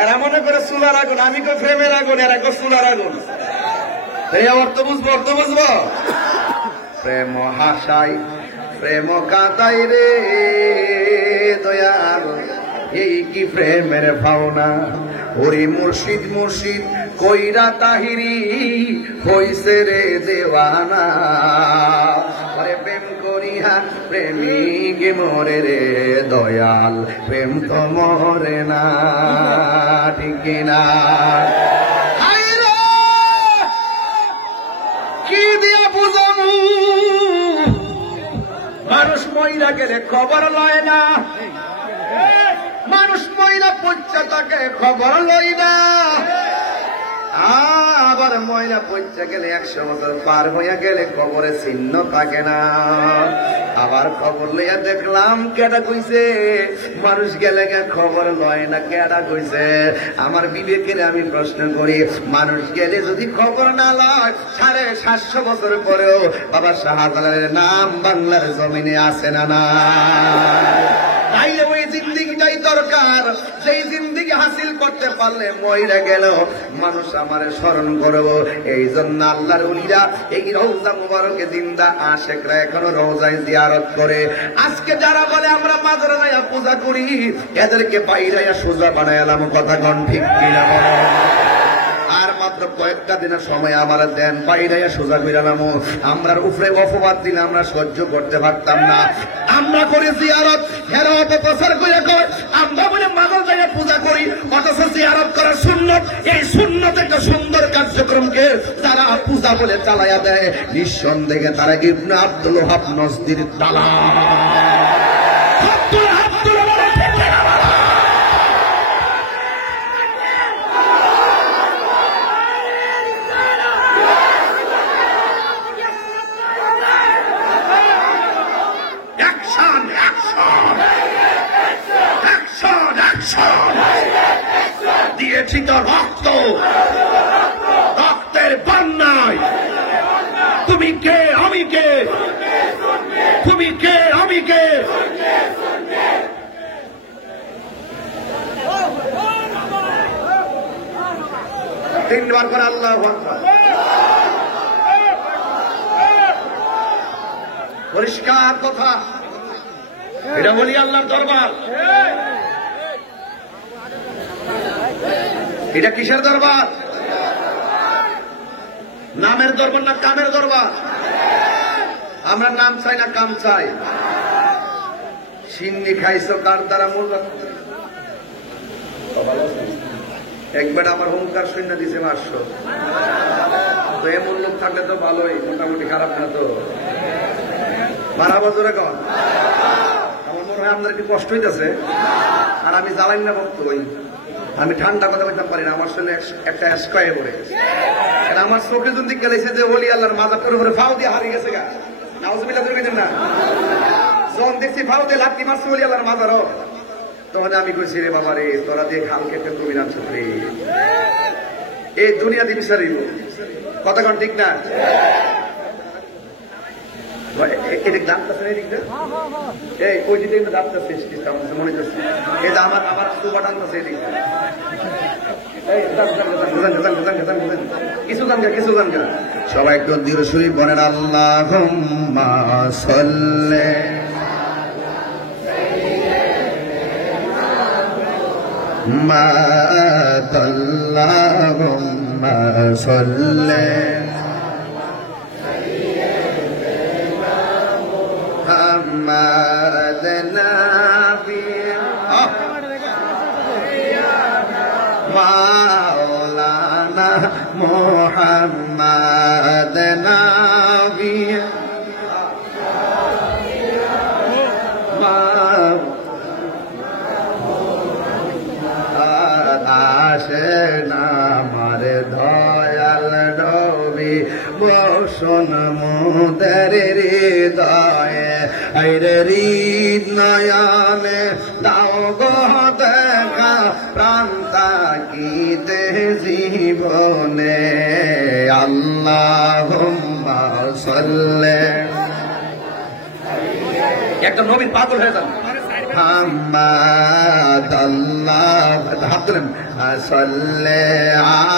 এরা মনে করে চুলার আগুন, আমি কই প্রেমের আগুন, এরা কই চুলার আগুন। এই অর্থ বুঝবো, অর্থ বুঝবো। প্রেম হাসাই প্রেম কাতাই রে দয়াল, এই কি প্রেমের ভাওনা। ওরে মুর্শিদ মুর্শিদ কইরা তাহিরি হইছে রে দেওয়ানা। আরে প্রেম করিয়া প্রেমিক মরে রে দয়াল, প্রেম তো মরে না, ঠিক না? কি দিয়ে বুঝাবো? মানুষ মইরা গেলে খবর লয় না, মানুষ ময়রা পচ্চা তাকে খবর লই না। আবার ময়রা পচ্চা গেলে 100 বছর পার হইয়া গেলে খবরে চিহ্ন থাকে না। আবার খবর লইয়া দেখলাম কেডা কইছে মানুষ গেলে খবর লয় না, কেডা কইছে? আমার বিবেকের আমি প্রশ্ন করি, মানুষ গেলে যদি খবর না লয় 750 বছর পরেও বাবা শাহজালালের নাম বাংলার জমিনে আছে না? না, তাইলে ওই জিন্দিগিটাই দরকার, সেই জিন্দিগি হাসিল করতে পারলে মইরা গেল মানুষ আমারে স্মরণ করব। এই জন্য আল্লাহর ওলিরা এই রওজা মুবারকে জিন্দা আশেকরা এখনো রওজায় জিয়ারত করে। আজকে যারা বলে আমরা মাজারে যাইয়া পূজা করি, এদেরকে বাইরাইয়া সোজা বানাইলাম, কথা কোন ঠিক কিনা? আর মাত্র কয়েকটা দিনের সময় আমার দেন, বাইরাইয়া সোজা কইরালাম। আমরার উপরে অপবাদ দিলে আমরা সহ্য করতে পারতাম না। আমরা করি জিয়ারত, হেরা অপপ্রচার করে কয় আমরা বলে মাজার জায়গায় পূজা করি, অথচ জিয়ারত করা সুন্নত। এই সুন্নত একটা সুন্দর কার্যক্রমকে যারা পূজা বলে চালাইয়া দেয়, নিঃসন্দেহে তারা ইবনে আব্দুল ওহাব নজদির দালাল। দিয়েছি তো রক্ত, রক্তের বন্যায়। তুমি কে আমি কে, তুমি কে আমি কে? তিনবার করে আল্লাহু আকবার। পরিষ্কার কথা, এটা বলি আল্লাহর দরবার। এটা কিসের দরবার? নামের দরবার না কামের দরবার? আমরা নাম চাই না কাম চাই? সিন্নি খাইছো কার দ্বারা? মূল একবার আমার হুঙ্কার সৈন্য দিছে 500। তো এমন লোক থাকলে তো ভালোই, মোটামুটি খারাপ না তো। বারা বছরে কন আমার মনে হয় আপনার কি কষ্ট হইতেছে। আর আমি জ্বালাই না ভক্ত, আমি ঠান্ডা কথা বলতে পারি না, আমার সঙ্গে একটা এসকায়ে পড়ে গেছে। আমার চোখে যদি গেলেছে যে ওলি আল্লাহর মাজারটার উপরে ফাও দিয়ে হারিয়ে গেছে গা, নাউজুবিল্লাহ করবেন না। যখন দেখছি ফাও দিয়ে লাঠি মারছে ওলি আল্লাহর মাজারও, তখন আমি কইছি রে বাবা রে, তোরা দিয়ে খাল কেটে তুমি নাম রে, এই দুনিয়া দিয়ে বিচারিব। কথা কন ঠিক না? এদিক দাঁতটা এদিকটা, এই ওই দিকে দাঁতটা শেষ মনে করছি, এই যে আমার আমার সুবা টানতেছে এদিকটা। কিছু গান গা, কিছু গান গা, সবাই একটু দৃঢ় শরীফ বলেন আল্লাহুম্মা সাল্লি আল্লাহুম্মা সাল্লি মাওলানা মুহাম্মদ নবী আসেন আমার দয়াল নবী, বসন মোদের হৃদয়ে, আইরে হৃদয়নে দাও গো দেখা, প্রাণ তাকিতে জীবনে। আল্লাহুম্মা সাল্লি। একটা নবীর পাগল হয়ে যান, মুহাম্মাদ আল্লাহ হাতলেন সাল্লি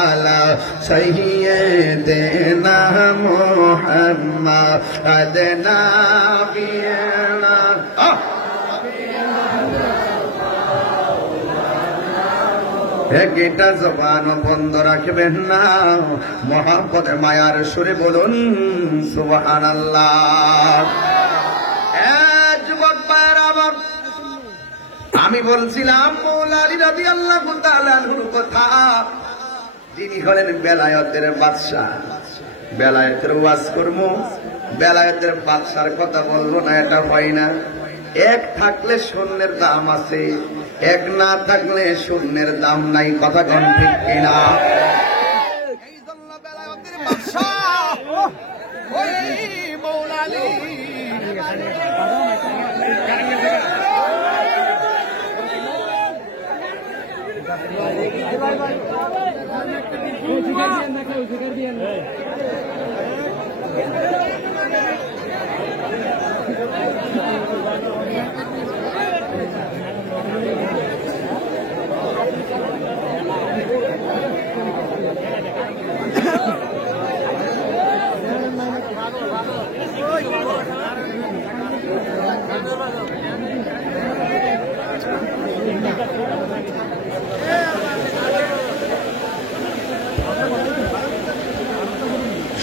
আলা সাইয়্যিদিনা মুহাম্মাদ নাবিয়িনা একটা জবান বন্ধ রাখবেন না, মহব্বতে মায়ার সুরে বলুন সুবহানাল্লাহ। যুবক ভাইরা আমার, আমি বলছিলাম মৌলা আলী রাদিয়াল্লাহু তাআলা আনহুর কথা, যিনি হলেন বেলায়েতের বাদশা। বেলায়েতের ওয়াজ করব, বেলায়েতের বাদশার কথা বলবো না, এটা হয় না। এক থাকলে শূন্যের দাম আছে, এক না থাকলে শূন্যের দাম নাই। কথা কোন ঠিক কিনা? এই জন্য বেলায়েতের বাদশা ওই মৌলা আলী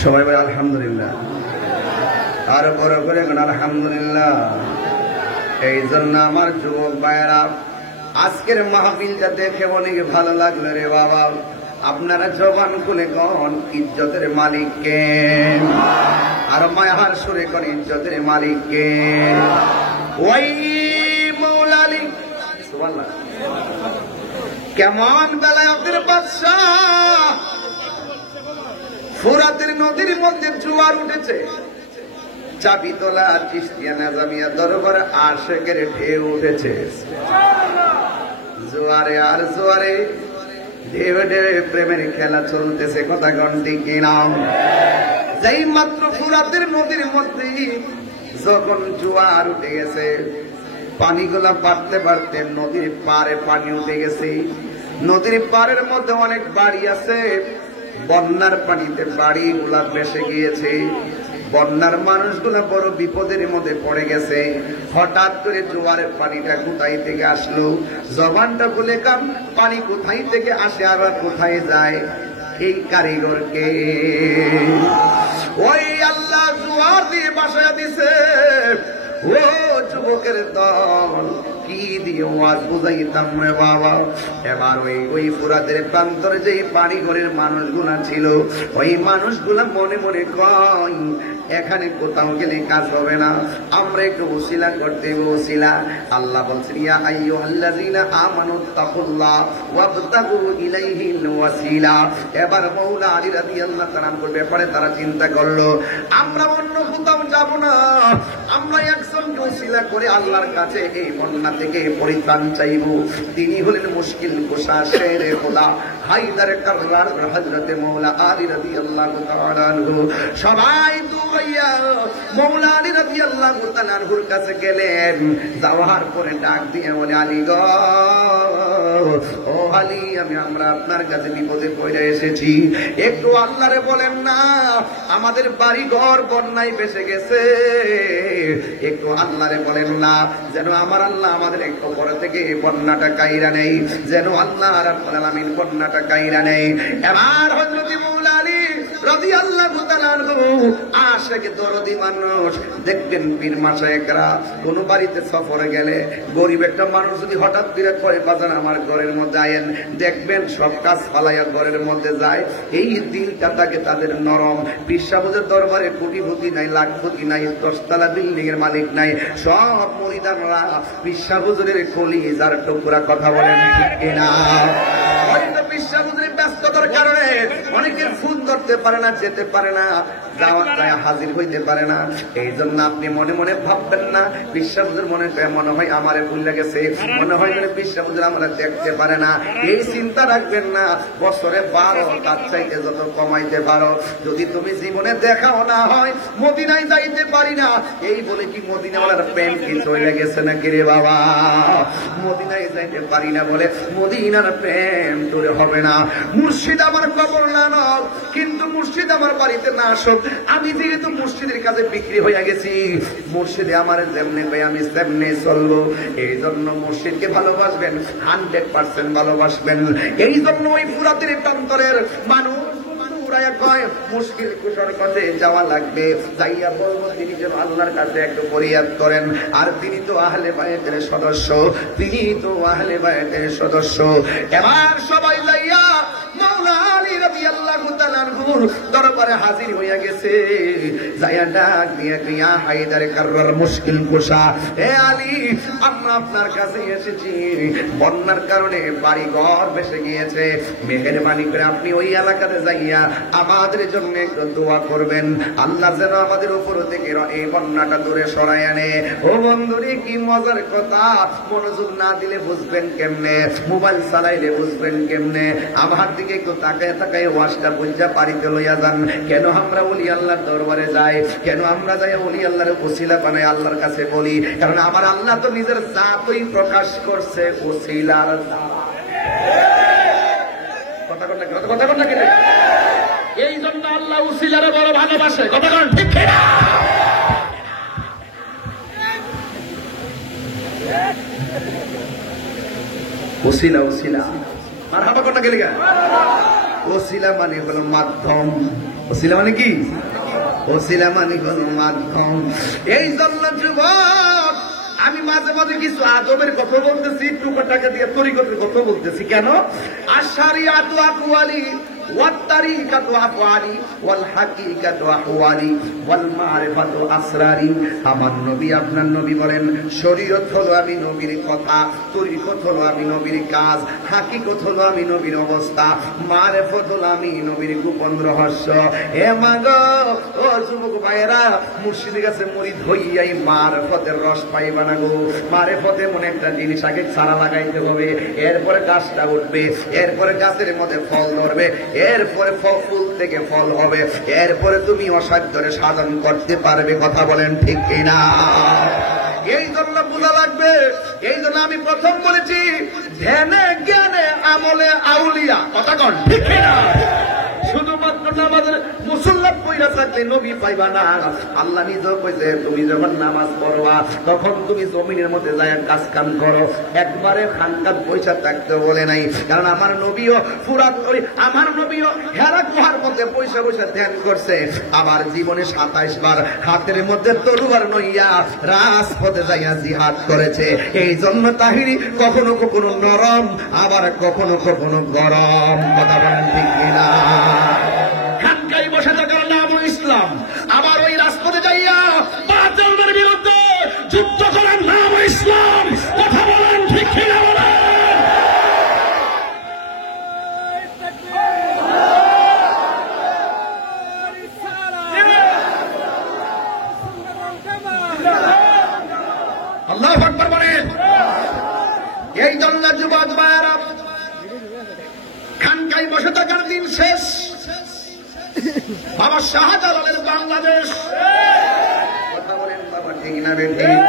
সবাই বলে আলহামদুলিল্লাহ, আর বড় করে আলহামদুলিল্লাহ। এই জন্য আমার যুবক ভাইয়েরা, আজকের মাহফিলটা দেখে অনেক ভালো লাগলো রে বাবা। আপনারা জবান খুলে কোন ইজ্জতের মালিক কে? আর মায়ার সুরে কোন ইজ্জতের মালিক কে? ওই মৌলা আলী। সুবহানাল্লাহ। কেমন বেলায়েতের বাদশা, ফোরাতের নদীর মধ্যে জোয়ার উঠেছে, চাবি তোলা চিশতিয়া নাজামিয়া দরবারে আশেকের ঢেউ উঠেছে। জোয়ারে আর জোয়ারে ঢেউ ঢেউ প্রেমের খেলা চলতেছে। কথা গন্ডি কিনা? যেই মাত্র ফোরাতের নদীর মধ্যে যখন জোয়ার উঠে গেছে, পানিগুলা বাড়তে বাড়তে নদীর পারে পানি উঠে গেছে। নদীর পাড়ের মধ্যে অনেক বাড়ি আছে, বন্যার পানিতে বাড়িগুলা ভেসে গিয়েছে। বন্যার মানুষগুলা বড় বিপদের মধ্যে পড়ে গেছে। হঠাৎ করে জোয়ারের পানিটা কোথায় থেকে আসলো? জবানটা বলে কাম, পানি কোথায় থেকে আসে আবার কোথায় যায়? এই কারিগরকে ওই আল্লাহ জোয়ার দিয়ে বাসায় দিছে। ও যুবকের দল, কি দিয়ে ওয়াজ বুঝাইতাম রে বাবা। এবার ওই ফোরাতের প্রান্তরে যে বাড়ি ঘরের মানুষগুলা ছিল, ওই মানুষগুলা মনে মনে কয় এখানে কোথাও গেলে কাজ হবে না, আমরা একটু ওসিলা করতে ওসিলা। আল্লাহ বলছেন ইয়া আইয়ুহাল্লাযীনা আমানুত্তাকুল্লাহ ওয়াবতাগু ইলাইহিল ওয়াসিলা। এবার মওলা আলী রাদিয়াল্লাহু তাআলা এর ব্যাপারে তারা চিন্তা করলো, আমরা অন্য কোথাও যাব না, আমরা একজনকে ওসিলা করে আল্লাহর কাছে এই বন্যা থেকে পরিত্রাণ চাইব। তিনি হলেন মুশকিল কুশা শেরে খোদা হায়দার কাররার হযরতে মওলা আলী রাদিয়াল্লাহু তাআলা আনহু। সবাই দুইয়া মওলা আলী রাদিয়াল্লাহু তাআলা আনহুর কাছে গেলেন। যাওয়ার পরে ডাক দিয়ে বলে, আলী গো, ও আলী, আমরা আপনার কাছে বিপদে পড়ে এসেছি, একটু আল্লাহরে বলেন না, আমাদের বাড়ি ঘর বন্যায় ভেসে গেছে, একটু আল্লাহরে বলেন না, যেন আমার আল্লাহ আমাদের একটু পরে থেকে বন্যাটা কাইরা নেই, যেন আল্লাহ রাব্বুল আলামিন বন্যাটা কাইরা নেই। এবার হযরত মওলা আলী রাদিয়াল্লাহু তাআলা আনহু আশিক দরদি মানুষ, দেখবেন পীর মাশায়েখরা কোন বাড়িতে সফরে গেলে গরিব একটা মানুষ যদি হঠাৎ করে কয় বাজান আমার ঘরের মধ্যে আয়েন, দেখবেন সব কাজ ফালাইয়া ঘরের মধ্যে যায়। এই দিলটা থাকে তাদের নরম। পীর সাহেবের দরবারে কোটিপতি নাই, লাখপতি নাই, 10 তলা বিল্ডিং এর মালিক নাই, সব মুরিদানরা পীর সাহেবের কলিজার টুকরা। কথা বলেন ঠিক কিনা? হয়তো পীর সাহেবের ব্যস্ততার কারণে অনেকের সুন্দর করতে পারে না, যেতে পারে না, দাওয়াত যায় হাজির হইতে পারে না। এই জন্য আপনি মনে মনে ভাববেন না বিশ্বাসের মনে হয় আমারে ভুলে গেছে, মনে হয় বিশ্বাসের আমরা দেখতে পারে না, এই চিন্তা রাখবেন না। বছরে 12 তার চাইতে যত কমাইতে পারো, যদি তুমি জীবনে দেখাও না হয় মদিনায় যাইতে পারি না, এই বলে কি মদিনাওয়ালার প্রেম কি চলে গেছে নাকি রে বাবা? মদিনায় যাইতে পারি না বলে মদিনার প্রেম তোরে হবে না। মুর্শিদ আমার কবর না নাও, কিন্তু মুর্শিদ আমার বাড়িতে না আসুক, আমি যেহেতু মুর্শিদের কাছে বিক্রি হয়ে গেছি, মুর্শিদে আমার যেমনি ভাই আমি তেমনি চলবো। এই জন্য মুর্শিদকে ভালোবাসবেন, 100% ভালোবাসবেন। এই জন্য ওই ফুরাতের প্রান্তরের মানুষ মুশকিল কুশর কাছে যাওয়া লাগবে, যাইয়া বলবো তিনি যেন আল্লাহর কাছে একটু ফরিয়াদ করেন। আর তিনি তো আহলে বায়তের সদস্য, তিনি তো আহলে বায়তের সদস্য। এবার সবাই যাইয়া মাওলা আলী রাদিয়াল্লাহু তাআলা আনহুর দরবারে হাজির হইয়া গেছে। যাইয়া ডাক দিয়ে ইয়া হায়দার কাররার মুশকিল কুশা, হে আলী আমরা আপনার কাছে এসেছি, বন্যার কারণে বাড়ি ঘর ভেসে গিয়েছে, মেহেরবানি করে আপনি ওই এলাকাতে যাইয়া আমাদের জন্য একটু দোয়া করবেন, আল্লাহ যেন আমাদের উপর থেকে এই বন্যাটা দূরে সরাই আনে। ও বন্ধুরে কি মজার কথা, মনোযোগ না দিলে বুঝবেন কেমনে, মোবাইল চালাইলে বুঝবেন কেমনে? আমার দিকে একটু তাকায় তাকায় ওয়াজটা বুঝা পারিতে লইয়া যান। কেন আমরা ওলি আল্লাহর দরবারে যাই, কেন আমরা যাই ওলি আল্লাহর ওসিলা বানাই আল্লাহর কাছে বলি? কারণ আমার আল্লাহ তো নিজের জাতই প্রকাশ করছে ওসিলার কথা কথা কেন? এই জন্য আল্লাহ উসিলারে বড় ভালোবাসে, কথা বলেন ঠিক কিনা? ওসিলা ওসিলা আর হাবা কথা গেলে গা, ওসিলা মানে হলো মাধ্যম। ওসিলা মানে কি? ওসিলা মানে হলো মাধ্যম। এই জন্য যুবক আমি মাঝে মাঝে কিছু আদবের কথা বলতেছি, টুকা টাকা দিয়ে তরিকতের কথা বলতেছি। কেন? আশারিয়াতু আকওয়ালি والطريقة أفعالي والحقيقة أحوالي والمعرفة أسراري। আমার নবী আপনার নবী বলেন শরীয়ত হলো আমি নবীর কথা, তরিকত হলো আমি নবীর কাজ, হাকিকত হলো আমি নবীর অবস্থা, মারেফত হলো আমি নবীর গোপন রহস্য। হে মাগো ও যুবক ভাইয়েরা, মুর্শিদের কাছে মুরিদ হইয়াই মারেফতের রস পাইবা না গো। মারেফতে মনে একটা জিনিস আগে চারা লাগাইতে হবে, এরপরে গাছটা উঠবে, এরপরে গাছের মধ্যে ফল ধরবে, এরপরে ফুল থেকে ফল হবে, এরপরে তুমি অসাধ্যরে সাধন করতে পারবে। কথা বলেন ঠিক কিনা? এই জন্য বোঝা লাগবে। এই জন্য আমি প্রথম বলেছি ধ্যানে জ্ঞানে আমলে আউলিয়া। কথা কন ঠিক কিনা? শুধুমাত্র নামাজের মুসল্লা পয়লা থাকলে নবী পাইবা না। আল্লাহ নিজেও কইছে তুমি যখন নামাজ পড়বা তখন তুমি জমিনের মধ্যে যায় কাজ কাম করো, একবারে খানকাত পয়সা থাকতে বলে নাই। কারণ আমার নবীও ফুরাত করে, আমার নবীও হেরা গুহার মধ্যে পয়সা পয়সা ধ্যান করছে। আবার জীবনে 27 বার হাতের মধ্যে তরুয়ার নইয়া রাজপথে যাইয়া জিহাদ করেছে। এই জন্য তাহিরি কখনো কখনো নরম, আবার কখনো কখনো গরম। কথা বলেন ঠিক কিনা? খানকায় বসে থাকার নাম ইসলাম, আবার ওই রাজপথে যাইয়া বাতিলের বিরুদ্ধে যুদ্ধ করার নাম ইসলাম। কথা বলেন ঠিক কিনা? বলেন। আল্লাহু আকবার বলেন। এই জন্য যুবক ভাইয়েরা খানকায় বসে থাকার দিন শেষ। বাবা শাহজালালের বাংলাদেশ। কথা বলেন বাবা ঠিক না রে ঠিক?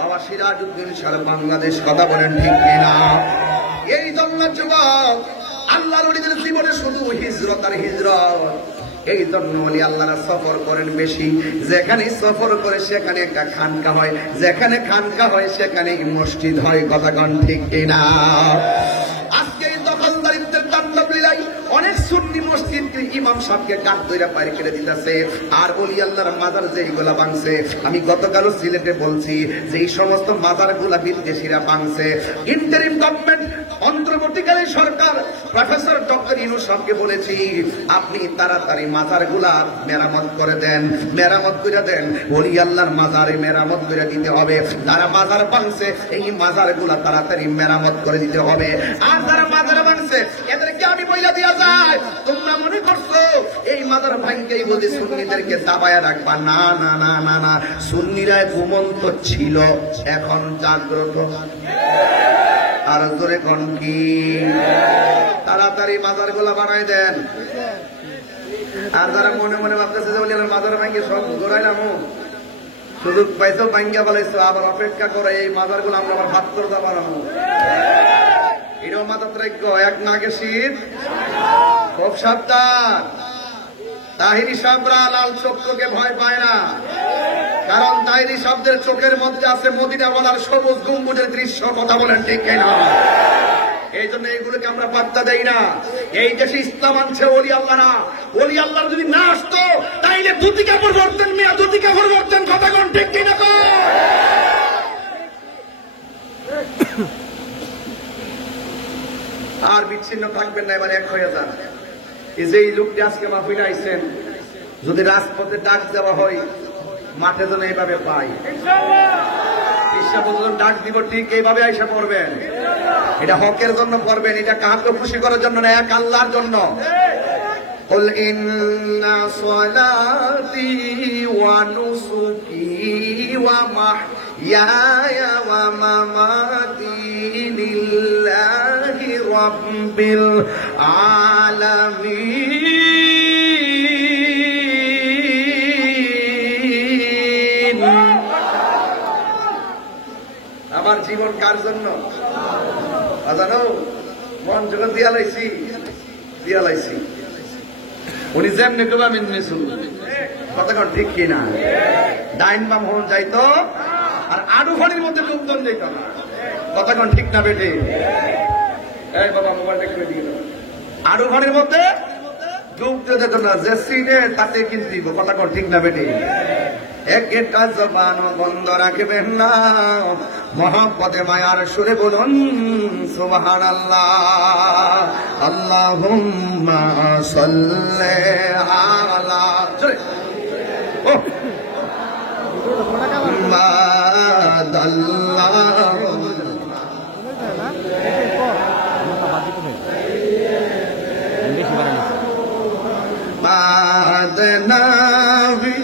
বাবা সিরাজউদ্দিন শাহ বাংলাদেশ। কথা বলেন ঠিক কিনা? এই জন্য যুবক আল্লাহর ওলিদের জীবনে শুধু হিজরত আর হিজরত। এই জন্য ওলি আল্লাহরা সফর করেন বেশি। যেখানে সফর করে সেখানে একটা খানকা হয়, যেখানে খানকা হয় সেখানে মসজিদ হয়। কথা কন ঠিক কিনা? আজকে এই দখলদারিত্বের তাণ্ডব লীলায় অনেক সুন্নি মসজিদ ইমাম সাহেবকে কাঠ ধরে পারি কেটে দিতেছে। আর ওলি আল্লাহর মাজার যেইগুলা ভাঙছে, আমি গতকালও সিলেটে বলছি যে এই সমস্ত মাজার গুলা বিদেশিরা ভাঙছে। ইন্টারিম গভর্নমেন্ট অন্তর্বর্তীকালীন সরকার প্রফেসর ডক্টর ইউনূস সাহেবকে বলেছি, আপনি তাড়াতাড়ি মাজারগুলা মেরামত করে দেন, মেরামত করে দেন। ওলি আল্লাহর মাজারে মেরামত করে দিতে হবে। যারা মাজার ভাঙছে এই মাজারগুলা তাড়াতাড়ি মেরামত করে দিতে হবে। আর যারা মাজার ভাঙছে এদেরকে আমি বইলা দিয়া যায়, তোমরা মনে করছো এই মাজার ভাঙকেই বলি সুন্নিদেরকে দাবায়া রাখবা। না না না না না, সুন্নিরা ঘুমন্ত ছিল, এখন জাগ্রত। আর জোরে কোন কি, তাড়াতাড়ি মাজারগুলা বানাই দেন। আর যারা মনে মনে ভাবতেছে যে মাজার ভাঙ্গে সব ঘোরাইলাম, সুযোগ পাইছো ভাঙ্গা বলাইছো, আবার অপেক্ষা করে এই মাজারগুলো আমরা আবার হাত করতে বানাবো। এটাও মাতাত্রাজ্ঞ, এক নাগে শীত, খুব সাবধান। তাহিরি সাবরা লাল চক্ষুকে ভয় পায় না, কারণ তাহিরি শব্দের চোখের মধ্যে আছে মদিনা বলার সবুজ গম্বুজের দৃশ্য। কথা বলেন ঠিক কিনা? এই জন্য এইগুলোকে আমরা পাত্তা দেই না। এই দেশে ইসলাম আনছে ওলি আল্লাহ না। ওলি আল্লাহ যদি না আসতো তাইলে ধুতি কাপড় পরতেন, মেয়া ধুতি কাপড় পরতেন। কথা কোন ঠিক কিনা? আর বিচ্ছিন্ন থাকবেন না, এবার এক হয়ে যান। এই যে এই লোকটি আজকে মাহফিলে আইছেন, যদি রাজপথে ডাক দেওয়া হয় মাঠে যেন এইভাবে পাই, ডাক দিব ঠিক এইভাবে আইসা পড়বেন। এটা হকের জন্য করবেন, এটা কাহাকে খুশি করার জন্য না, এক আল্লাহর জন্য। قل إن صلاتي ونسكي ومحياي ومماتي لله رب العالمين। আমার জীবন কার জন্য? জানো, মন জগৎ দিয়া লাইছি, উনি যেমনি কেউ আমি শুনলাম। কতক্ষণ ঠিক কিনা? ডাইন বাম হন যাইতো, আর আডু ফানির মধ্যে লোকজন যেত না। কতক্ষণ ঠিক না বেটে? এই বাবা মোবাইলটা করে দিয়ে দাও। আডু ফানির মধ্যে ডুবতে যেত না, যে সিনে তাতে কিনতে দিব। কতক্ষণ ঠিক না বেটে? একটা জবান বন্ধ রাখবেন না, মহব্বতে মায়ার সুরে বলুন সুবহানাল্লাহ। আল্লাহুম্মা সাল্লি আলা মাদনাবি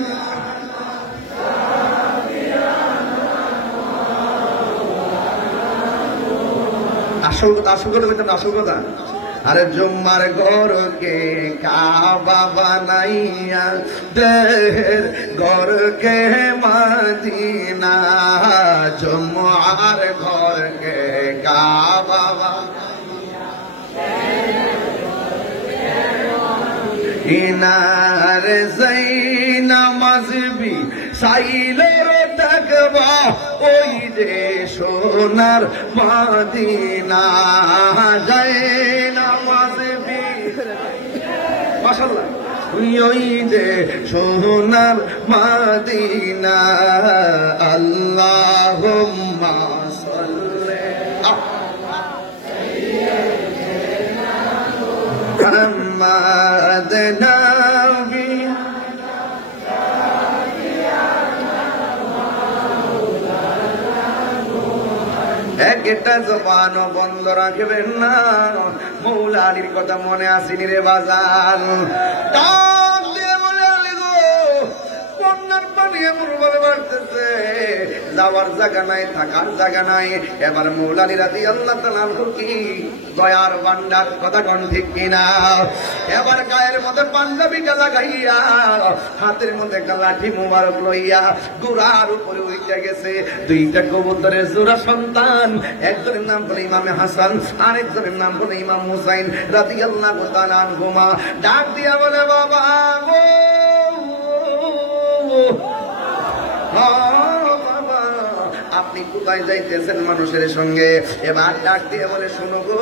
আসল কথা বলতাম, আসল কথা। আরে জুম্মার ঘরকে কাবা বানাইয়া দেহের ঘরকে মদিনা, জুম্মার ঘরকে কাবা ইনার জাইনা মাযবি সাইলের তাকবা, ওই যে সোনার মদিনা। জাইনা মাযবি মাশাআল্লাহ, ওই যে সোনার মদিনা। আল্লাহুম্মা সাল্লি মুহাম্মাদ নবী একটা জবানও বন্ধ রাখবেন না। মৌলা আলীর কথা মনে আসেনি রে বাজান? বন্যার পানি এমন ভাবে বাড়তেছে, যাওয়ার জায়গা নাই, থাকার জায়গা নাই। এবার মৌলা আলী রাদিয়াল্লাহু তাআলা কি দয়ার ভান্ডার। কথা কোন ঠিক কিনা? এবার গায়ের মধ্যে পাঞ্জাবিটা লাগাইয়া, হাতের মধ্যে একটা লাঠি মোবারক লইয়া গোড়ার উপরে উঠে গেছে। দুইটা কবুতরের জোড়া সন্তান, একজনের নাম হলো ইমামে হাসান, আরেকজনের নাম হলো ইমাম হুসাইন রাদিয়াল্লাহু তাআলা আনহুমা। ডাক দিয়া বলে, বাবা গো, বাবা আপনি কোথায় যাইতেছেন মানুষের সঙ্গে? এবার ডাক দিয়ে বলে, শোনো গো,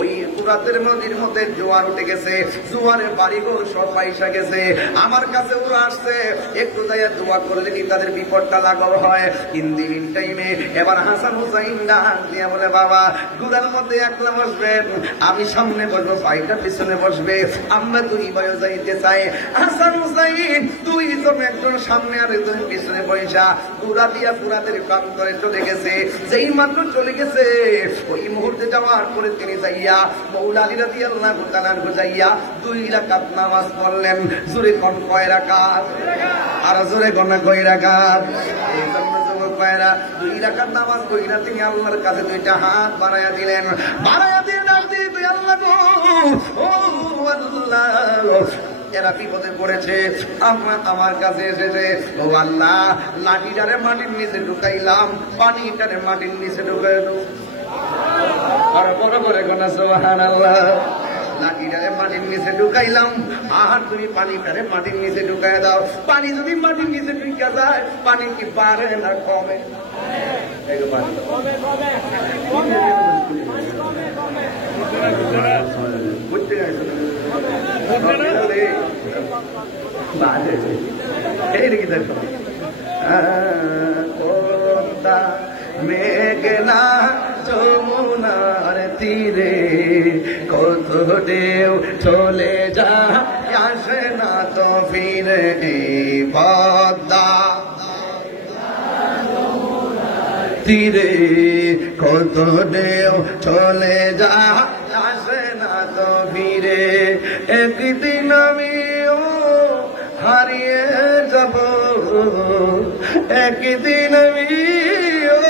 ওই কুরাতের নদীর মধ্যে জোয়ার উঠে গেছে, জোয়ারের বাড়িঘর সব পয়সা গেছে, আমার কাছে ওরা আসছে, একটু যাইয়া দোয়া করলে কি তাদের বিপদটা লাঘব হয়। ইন টাইমে এবার হাসান হুসাইন ডাক দিয়ে বলে, বাবা গুড়ার মধ্যে একলা বসবেন, আমি সামনে বসবো, ভাইটা পিছনে বসবে, আমরা দুই ভাই যাইতে চাই। হাসান হুসাইন দুই জন, একজন সামনে আর একজন পিছনে পয়সা গুড়া দিয়া পুরাদের কাম করে চলে গেছে। যেই মাত্র চলে গেছে, ওই মুহূর্তে যাওয়ার পরে তিনি যাইয়া মৌলা আলী রাদিয়াল্লাহু তাআলা আনহু যাইয়া 2 রাকাত নামাজ পড়লেন। জোরে কোন কয় রাকাত? আর জোরে কোন কয় রাকাত? এই জন্য যুবক ভাইরা 2 রাকাত নামাজ পড়িনা তিনি আল্লাহর কাছে দুইটা হাত বাড়ায়া দিলেন। বাড়ায়া দিয়ে ডাক দিয়ে, তুই আল্লাহ গো, ও আল্লাহ, এরা বিপদে পড়েছে, আমার কাছে এসেছে, ও আল্লাহ, লাঠিটারে মাটির নিচে ঢুকাইলাম, পানিটারে মাটির নিচে ঢুকাই দাও। আর বড় করে গোনা সুবহানাল্লাহ। লাঠিটারে মাটির নিচে ঢুকাইলাম, আর তুমি পানিটারে মাটির নিচে ঢুকাই দাও। পানি যদি মাটির নিচে ঢুকা যায়, পানি কি বাড়ে না কমে? বুঝতে গেছো? মেঘনা যমুনার তীরে কত ঢেউ চলে যা, আসে না তো ফিরে। পদ্মা তীরে কত ঢেউ চলে যা, আসে না তো ফিরে। একদিন আমিও হারিয়ে যাব, একদিন আমিও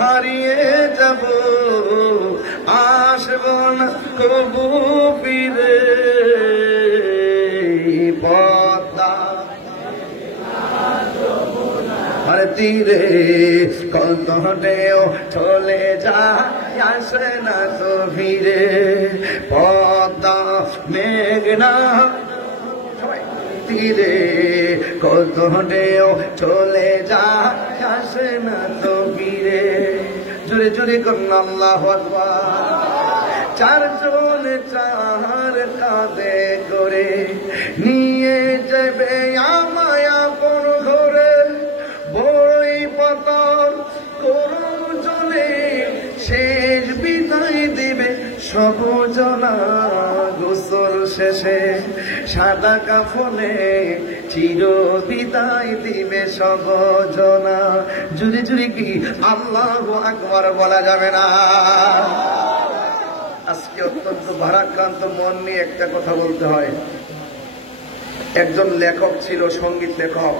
হারিয়ে যাব, আসব না কবু ফিরে। পদ্মা আর তীরে কত ঢেউ চলে যা, আসে না তো ফিরে। পদ্মা মেঘনা তীরে কত ঢেউ চলে যা, আসে না তো ফিরে। জোরে জোরে করুন আল্লাহু আকবার। চারজন চার কাঁধে করে নিয়ে যাবে আমায় আপন ঘরে, বড়ই পাতাল করুণ জলে শেষ বিদায় দিবে সবজনা। গোসল শেষে সাদা কাফনে চির বিদায় দিবে সবজনা। জুরি জুরি কি আল্লাহু আকবার বলা যাবে না? আজকে অত্যন্ত ভারাক্রান্ত মন নিয়ে একটা কথা বলতে হয়। একজন লেখক ছিল, সঙ্গীত লেখক,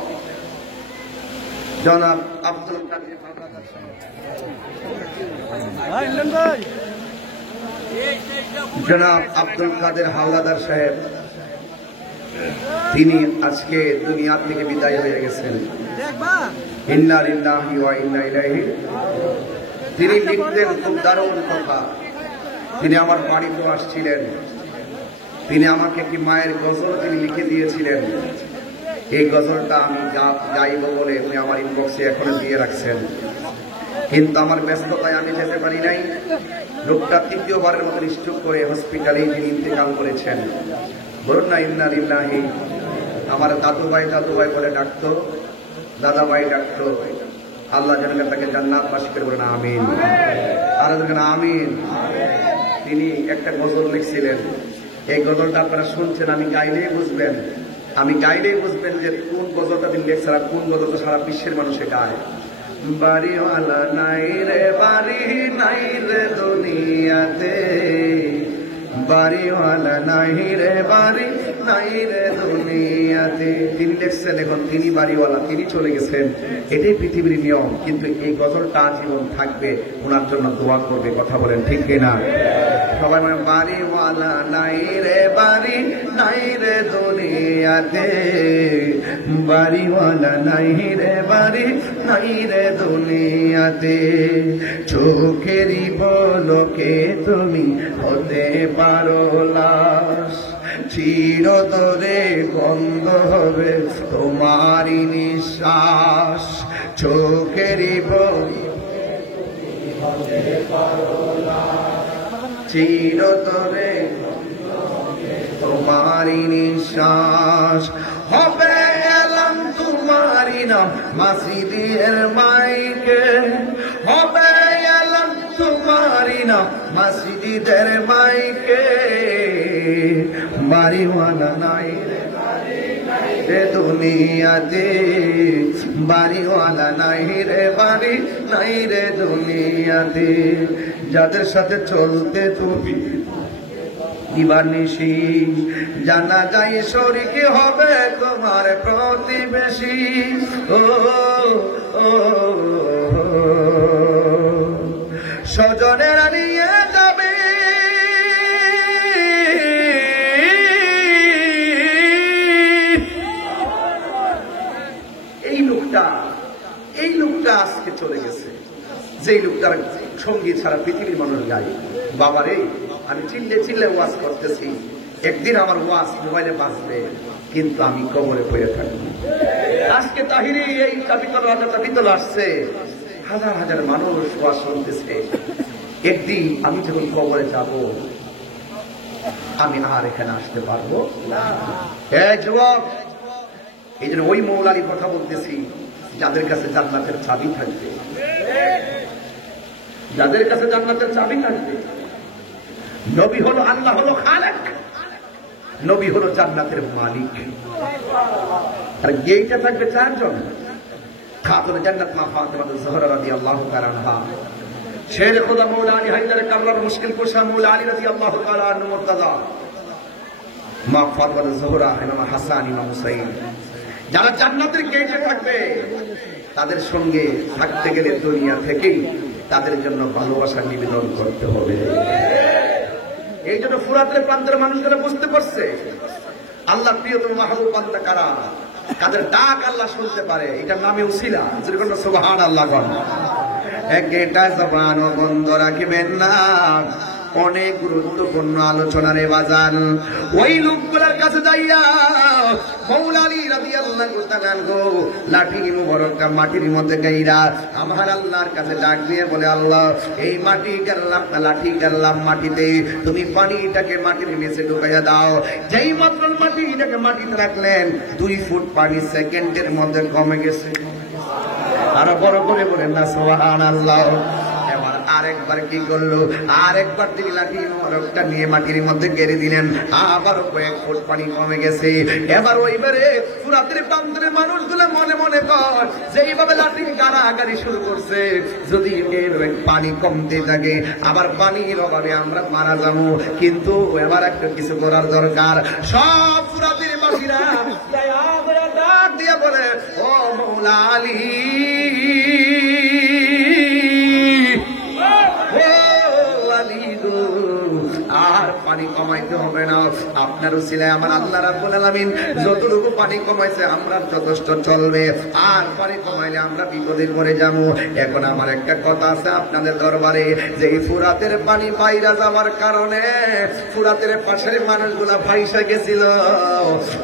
জনাব আব্দুল কাদের হাওলাদার সাহেব। জনাব আব্দুল কাদের হাওলাদার সাহেব, তিনি আজকে দুনিয়া থেকে বিদায় হয়ে গেছেন। ইন্না লিল্লাহি ওয়া ইন্না ইলাইহি। তিনি লিখতেন খুব দারুণ কথা। তিনি আমার বাড়িতে আসছিলেন, তিনি আমাকে একটি মায়ের গজল তিনি লিখে দিয়েছিলেন। এই গজলটা আমি গাইব বলে উনি আমার ইনবক্সে এখনো দিয়ে রাখছেন, কিন্তু আমার ব্যস্ততায় আমি যেতে পারি নাই। লোকটা 3য়বারের মতো স্ট্রোক করে হসপিটালে যিনি ইন্তেকাল করেছেন। বলুন না ইন্না লিল্লাহি। আমার দাদুভাই বলে ডাকতো, দাদাভাই ডাকতো। আল্লাহ যেন তাকে জান্নাতবাসী করে বলেন আমিন। আর আমিন। তিনি একটা গজল লিখছিলেন, এই গজলটা আপনারা শুনছেন, আমি গাইলেই বুঝবেন, যে কোন গজলটা তিনি লেখছেন আর কোন গজলটা সারা বিশ্বের মানুষে গায়। বাড়িওয়ালা নাই রে বাড়ি, নাই রে দুনিয়াতে, বাড়িওয়ালা নাই রে বাড়ি, নাই রে দুনিয়াতে। তিনি লিখছেন, এখন তিনি বাড়িওয়ালা, তিনি চলে গেছেন, এটাই পৃথিবীর নিয়ম, কিন্তু এই গজলটা আজীবন থাকবে, ওনার জন্য দোয়া করবে। কথা বলেন ঠিক কিনা? সবাই মানে বাড়িওয়ালা নাই রে বাড়ি, নাই রে দুনিয়াতে, বাড়িওয়ালা নাই রে বাড়ি, নাই রে দুনিয়াতে। চোখেরই পলকে তুমি হতে পারো লাশ, চিরতরে গন্ধ হবে তোমারই নিঃশ্বাস। চোখেরই চিরতরে তোমারি নিঃশ্বাস হবে এলাম তোমারি নাম মসজিদের মাইকে হবে এলাম তোমারি নাম মসজিদের মাইকে বাড়িওয়ালা নাই রে দুনিয়াতে বাড়িওয়ালা নাই রে বাড়ি নাই রে দুনিয়াতে যাদের সাথে চলতে তুমি দিবানিশি জানা যায় শরীক হবে তোমার প্রতিবেশী ও স্বজনেরা নিয়ে যাবে এই লোকটা আজকে চলে গেছে, যেই লোকটার সঙ্গী ছাড়া পৃথিবীর মানুষ গায়। বাবারে আমি চিল্লে চিল্লে ওয়াজ করতেছি, একদিন আমার ওয়াজ মোবাইলে বাঁচবে, কিন্তু আমি কবরে পড়ে থাকবো। আজকে তাহিরি এই বিতল আসছে, হাজার হাজার মানুষ ওয়াজ শুনতেছে। একদিন আমি যখন কবরে যাব, আমি আর এখানে আসতে পারবো না। যুবক, এই জন্য ওই মৌলারই কথা বলতেছি, যাদের কাছে জান্নাতের চাবি থাকবে, যাদের কাছে জান্নাতের চাবি থাকবে। নবী হলো আল্লাহ হলো খালেক, নবী হলো জান্নাতের মালিক। আর গেইটা থাকবে চারজন, খাতুন জান্নাত মা ফাতিমা জোহরা রাদিয়াল্লাহু তাআলা আনহা, শের খোদা মৌলা আলী হায়দার কাররার মুশকিল কুশা মৌলা আলী রাদিয়াল্লাহু তাআলা আনহু মুর্তাজা, মা ফাতিমা জোহরা, ইমাম হাসান, ইমাম হুসাইন। যারা জান্নাতের গেটে থাকবে, তাদের সঙ্গে থাকতে গেলে দুনিয়া থেকেই তাদের জন্য ভালোবাসা নিবেদন করতে হবে। এই জন্য ফুরাতের প্রান্তের মানুষরা বুঝতে পারছে আল্লাহ প্রিয়তম মাহবুব বান্দা কারা, কাদের ডাক আল্লাহ শুনতে পারে, এটার নামে উসিলা। যেরকম সুবহানাল্লাহ বল। একটা জবানও বন্ধ রাখবেন না, অনেক গুরুত্বপূর্ণ আলোচনার বাজান। ওই লোকগুলার কাছে যাইয়া মৌলা আলী রাদিয়াল্লাহু তাআলা লাঠি মুবারকটা মাটির মধ্যে গাইরা আমার আল্লাহর কাছে ডাক দিয়ে বলে, আল্লাহ এই মাটি গাড়লাম, লাঠি গাড়লাম মাটিতে, তুমি পানিটাকে মাটির নিচে ঢুকাইয়া দাও। যেই মাত্র মাটিটাকে মাটিতে রাখলেন, 2 ফুট পানি সেকেন্ডের মধ্যে কমে গেছে। আরো বড় করে বলেন না সুবহানাল্লাহ। আরেকবার কি করলো, আরেকবার তিনি লাঠি মোবারকটা নিয়ে মাটির মধ্যে গেড়ে দিলেন, আবারও কয়েক ফুট পানি কমে গেছে। এবার ওইবারে ফুরাতের প্রান্তের মানুষগুলো মনে মনে কর যে এইভাবে লাঠি গাড়াগাড়ি শুরু করছে, যদি এর পানি কমতে থাকে, আবার পানির অভাবে আমরা মারা যাবো। কিন্তু এবার একটা কিছু করার দরকার। সব ফুরাতের বাসীরা ডাক দিয়া বলে, ও মৌলা আলী, আর পানি কমাইতে হবে না, আপনার উসিলায় আমার আল্লাহ রাব্বুল আলামিন যতটুকু পানি কমাইছে আমরা যথেষ্ট চলবে, আর পানি কমাইলে আমরা বিপদে পড়ে যাব। এখন আমার একটা কথা আছে আপনাদের দরবারে, যে ফুরাতের পানি বাইরা যাওয়ার কারণে ফুরাতের পাশের মানুষগুলা ভাইসা গেছিল।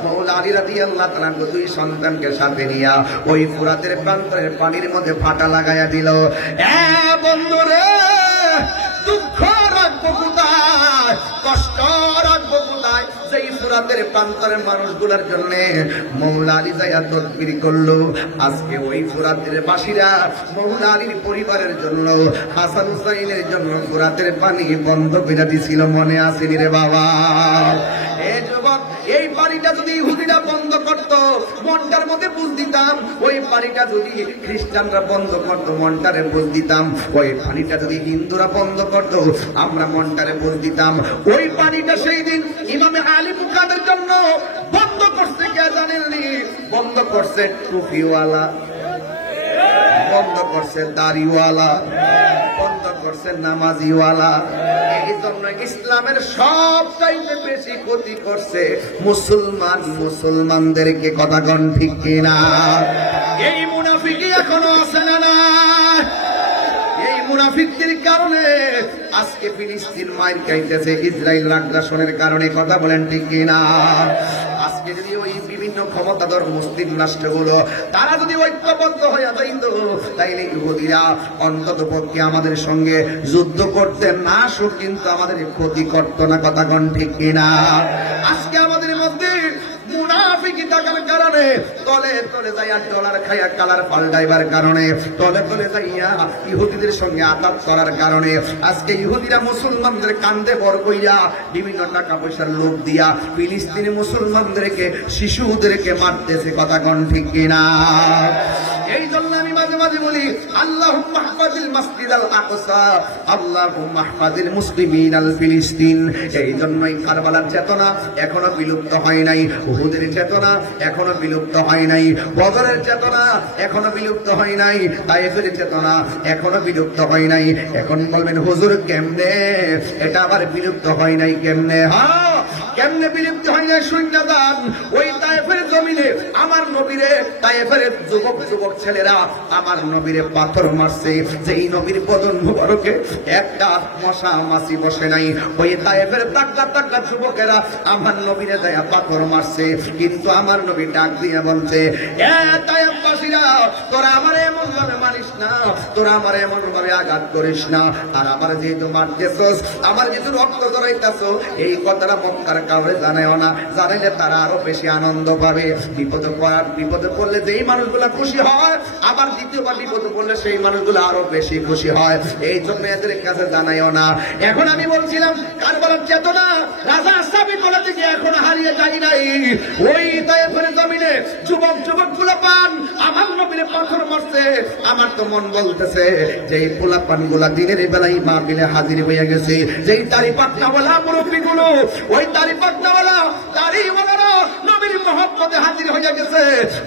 মৌলা আলী রাদিয়াল্লাহু তাআলা 2 সন্তানকে সাথে নিয়া ওই ফুরাতের প্রান্তরের পানির মধ্যে ফাটা লাগাইয়া দিল। বন্ধুরে, দুঃখ রাখবো কোথায়, কষ্ট রাখবো কোথায়? যেই ফুরাতের প্রান্তরের মানুষগুলোর জন্য মৌলা আলী যাইয়া তদবির করলো। আজকে ওই ফুরাতের বাসীরা মৌলা আলীর পরিবারের জন্য, হাসান হুসাইনের জন্য ফুরাতের পানি বন্ধ করে দিছিল। মনে আসেনি রে বাবা? এই যুবক, এই পানিটা যদি ইহুদিরা বন্ধ করত, মনটার মধ্যে বুঝ দিতাম। ওই পানিটা যদি খ্রিস্টানরা বন্ধ করত, মনটারে বুঝ দিতাম। ওই পানিটা যদি হিন্দুরা বন্ধ করত, আমরা মনটারে বুঝ দিতাম। ওই পানিটা সেই দিন ইমামে আলী মুকাদের জন্য বন্ধ করছে কে জানেননি? বন্ধ করছে টুপিওয়ালা, বন্ধ করছে দাড়িওয়ালা, বন্ধ করছে নামাজিওয়ালা। এই জন্য ইসলামের সব চাইতে বেশি ক্ষতি করছে মুসলমানদেরকে। কথা কন ঠিক কিনা? এই মুনাফিকি এখনো আছে না? না, এই মুনাফিকদের কারণে আজকে ফিলিস্তিন মাইর খাইতেছে, ইসরায়েল আগ্রাসনের কারণে। কথা বলেন ঠিক কিনা? আজকে যদি ওই বিভিন্ন বিভিন্ন ক্ষমতাধর মুসলিম রাষ্ট্রগুলো তারা যদি ঐক্যবদ্ধ হয়ে যাইত, তাইলে ইহুদিরা অন্তত পক্ষে আমাদের সঙ্গে যুদ্ধ করতে না আসুক, কিন্তু আমাদের ক্ষতি করতো না। কথা কোন ঠিক কিনা? আজকে আমাদের মধ্যে মুনাফিকি থাকার কারণে, তলে তলে যাইয়া ডলার খাইয়া কালার পাল্টাইবার কারণে, তলে তলে যাইয়া ইহুদিদের সঙ্গে আঘাত করার কারণে আজকে ইহুদিরা মুসলমানদের কান্দে ভর কইরা বিভিন্ন টাকা পয়সার লোভ দিয়া ফিলিস্তিনি মুসলমানদেরকে, শিশুদেরকে মারতেছে। কথা কোন ঠিক কিনা? এই জন্য আমি মাঝে মাঝে বলি, আল্লাহুম্মা হাফাজিল মাসজিদ আল আকসা, আল্লাহুম্মা হাফাজিল মুসলিমিন আল ফিলিস্তিন। এই জন্যই কারবালার চেতনা এখনো বিলুপ্ত হয় নাই, উহুদের চেতনা এখনো বিলুপ্ত হয় নাই, বদরের চেতনা এখনো বিলুপ্ত হয় নাই, তায়েফের চেতনা এখনো বিলুপ্ত হয় নাই। এখন বলবেন হুজুর কেমনে এটা আবার বিলুপ্ত হয় নাই? কেমনে? হ্যাঁ, কেমনে বিলুপ্ত হয় নাই শূন্য দান। ওই তায়েফের জমিনে আমার নবীরে, তায়েফের যুবক যুবক ছেলেরা আমার নবীরে পাথর মারছে, যেই নবীর বদন মুবারকে একটা মশা মাছি বসে নাই। ওই তায়েফের তাক্কা তাক্কা যুবকেরা আমার নবীরে দেয়া পাথর মারছে, কিন্তু আমার নবী ডাক দিয়ে বলছে, এ তায়েফবাসীরা, তোরা আমার এমন ভাবে মারিস না, তোরা আমার এমন ভাবে আঘাত করিস না। আর আমার যেহেতু মারতেছস, আমার যেহেতু রক্ত জড়াইতেছো, এই কথাটা মক্কার কাউরে জানাইও না, জানাইলে তারা আরো বেশি আনন্দ পাবে। বিপদে পড়লে যেই মানুষগুলা খুশি হয়, আবার দ্বিতীয়বার বিপদে পড়লে সেই মানুষগুলো আরো বেশি খুশি হয়। এই জন্য এদের কাছে জানাইও না। এখন আমি বলছিলাম কারবালার চেতনা রাজা সাবিত বলে থেকে এখন হারিয়ে যায় নাই। ওই তায়েফের জমিনে যুবক যুবক গুলো পান আমার নবীরে পাথর মারছে। আমার তো মন বলতেছে যে এই পোলা পান গুলা দিনের বেলায় মাহফিলে হাজির হয়ে গেছে, যেই দাড়ি পাকনাওয়ালা মুরব্বী গুলো, ওই দাড়ি পাকনাওয়ালা দাড়িওয়ালারা নবীর মহব্বতে হাজির হয়ে গেছে।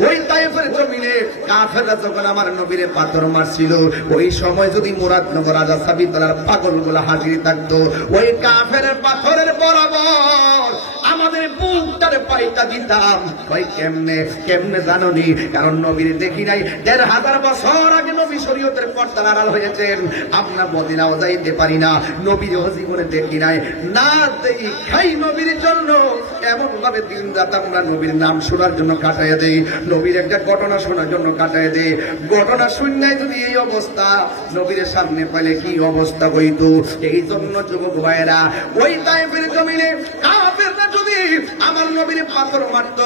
ওই তায়েফের জমিনে কাফেররা যখন আমার নবীরে পাথর মারছিল, ওই সময় যদি মুরাদনগর রাজা সাবিতলার পাগল গুলা হাজির থাকতো, ওই কাফের পাথরের বরাবর আমাদের বুকটারে পাইতা দিতাম। ওই কেমনে কেমনে জানোনি? কারণ নবীর দেখি নাই, ১৫০০ বছর আগে নবী শরীয়তের পর্দার আড়াল হয়েছেন। আমরা মদিনাও যাইতে পারি না, নবীরও জীবনে দেখি নাই। না দেখাই নবীর জন্য এমন ভাবে দিন রাত আমরা নবীর নাম শোনার জন্য কাটাইয়া দেই, নবীর একটা ঘটনা শোনার জন্য কাটাইয়া দেই। ঘটনা শুনলে যদি এই অবস্থা, নবীর সামনে পেলে কি অবস্থা হইত? এই জন্য যুবক ভাইয়েরা, ওই তায়েফের জমিনে কাফেররা যদি আমার নবীর পাথর মারত,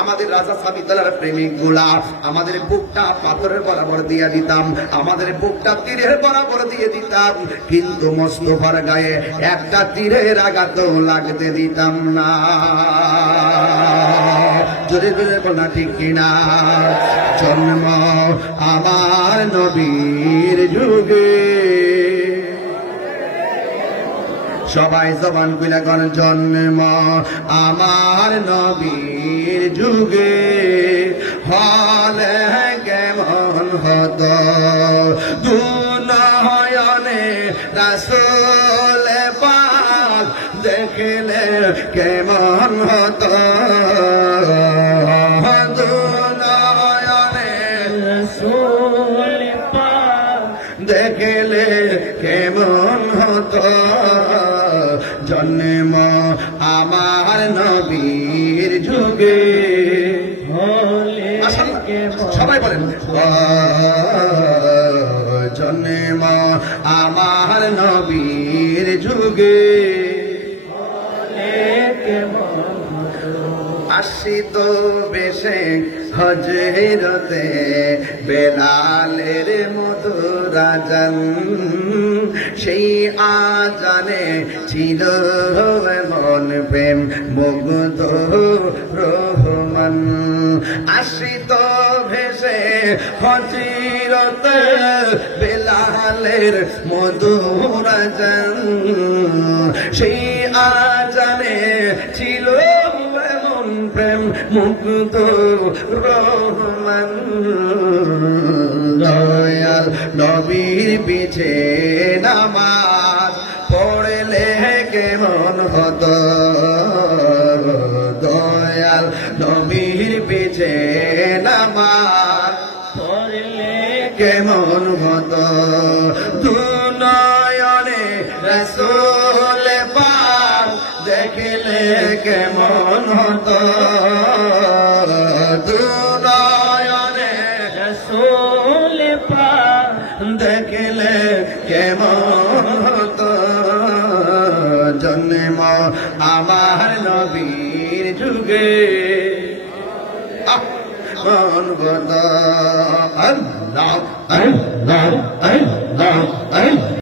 আমাদের রাজা সাবিতলার প্রেমিক গুলা আমাদের বুকটা পাথরের বরাবর দিয়ে দিতাম, আমাদের বুকটা তীরের বরাবর দিয়ে দিতাম, কিন্তু মোস্তফার গায়ে একটা তীরের আঘাত লাগতে দিতাম না। জোরে জোরে বলা ঠিক কিনা? জন্ম আমার নবীর যুগে, সবাই জবান কইলা কোন জন্ম আমার নবীর যুগে, হলে কেমন হতো দুনয়নে রাসূল পাক দেখলে কেমন হতো, দুনয়নে রাসূল পাক দেখলে কেমন হতো, জন্ম আমার নবীর যুগে। সবাই বলেন জন্ম আমার নবীর যুগে, আসিত বেশে হজরতে বেলালের মধুর আজান, সেই আজানে ছিল মন প্রেম মুগ্ধ রহমান। আসিত ভেসে হজরতে বেলালের মধুর আজান, সেই আজানে ছিল প্রেম মুগ্ধ রহমান। দয়াল নবীর পিছে নামাজ পড়লে কেমন হতো, দয়াল নবীর পিছে নামাজ পড়লে কেমন হতো, দুনয়নে রাসূল পাক দেখলে কেমন হতো, জন্ম আমার নবীর যুগে মন বদা আল্লাহ আল্লাহ আল্লাহ আল্লাহ